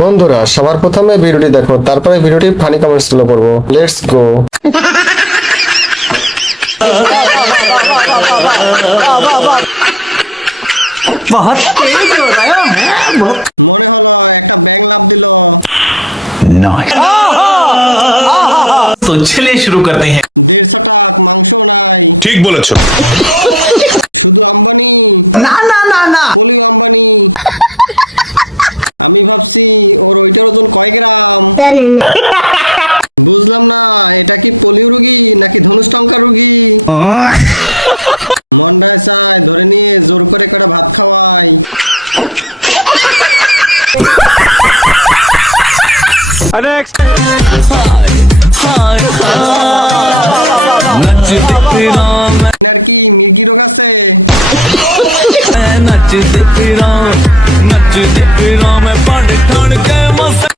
বন্ধুরা সবার প্রথমে ভিডিওটি দেখো, তারপরে ভিডিওটি ফানি কমেন্টস গুলো করবো। Let's go. बहुत तेज हो रहा है नाइस। तो चलिए शुरू करते हैं। ঠিক বলেছো। ना ना ना ना नचते फिरा मैं पढ़ ठण के मस्ती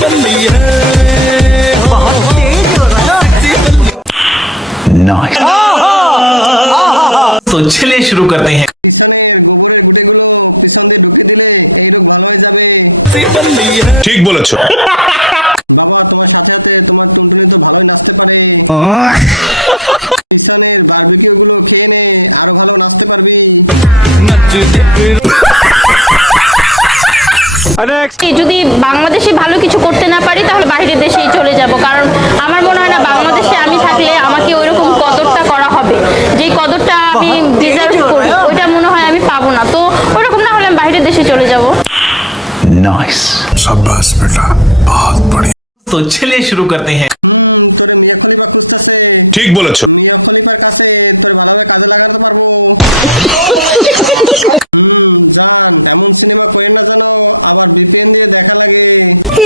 बल्ली है। बहुत तेज हो रहा है नाइस। तो चलिए शुरू करते हैं। बल्ली है। ঠিক বলেছো। नचते फिरा যদি বাংলাদেশে ভালো কিছু করতে না পারি তাহলে বাইরের দেশেই চলে যাব, কারণ আমার মনে হয় না বাংলাদেশে আমি থাকলে আমাকে ওইরকম কদরটা করা হবে, যে কদরটা আমি ডিজার্ভ করি ওইটা মনে হয় আমি পাবো না। তো ওইরকম না হলে আমি বাইরের দেশে চলে যাব। नाइस। शाबाश बेटा, बहुत बढ़िया। तो चलिए शुरू करते हैं। ঠিক বলেছো।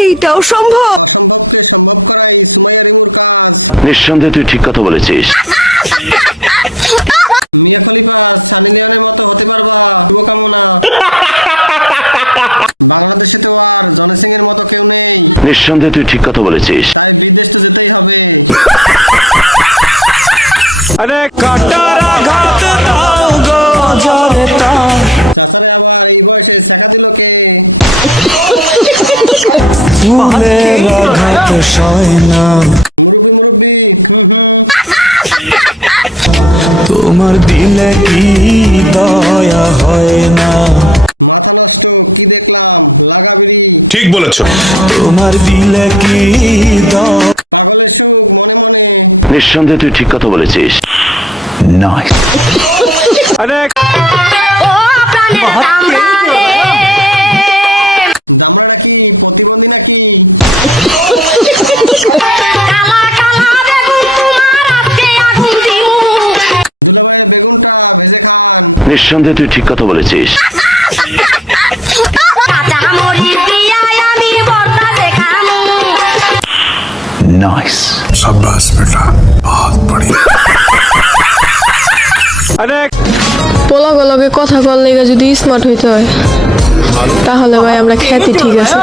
এইটাও সম্ভব। নিঃসন্দেহে তুই ঠিক কথা বলেছিস। নিঃসন্দেহে তুই ঠিক কথা বলেছিস। अरे कटारा घात आओ जाता फूलेरा घाट शयना তোমার দিলে কি দয়া হয় না, ঠিক বলেছো। তোমার দিলে কি দয়া। নিঃসন্দেহে তুই ঠিক কথা বলেছিস। नाइस। अरे ও প্রাণের দামরা রে, কালা কালা বেগুন তোমার আজকে আগুন দিমু। নিঃসন্দেহে তুই ঠিক কথা বলেছিস। কাঁচা মরিচ দিয়া আমি ভর্তা দেখামু। नाइस। शाबाश बेटा, बहुत बढ़िया। अरे পোলাগুলোকে কথা কল লেগে যদি স্মার্ট হইতে হয় তাহলে ভাই আমরা খ্যাতি ঠিক আছে।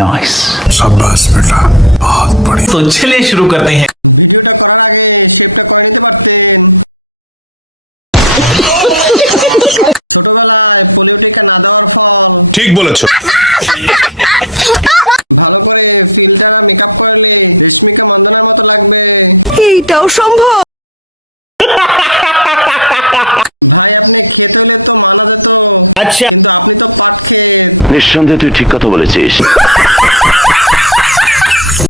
नाइस। शाबाश बेटा, बहुत बढ़िया। तो चलिए शुरू करते हैं। ঠিক বলেছো। এইটাও সম্ভব। নিঃসন্দেহে তুই ঠিক কথা বলেছিস।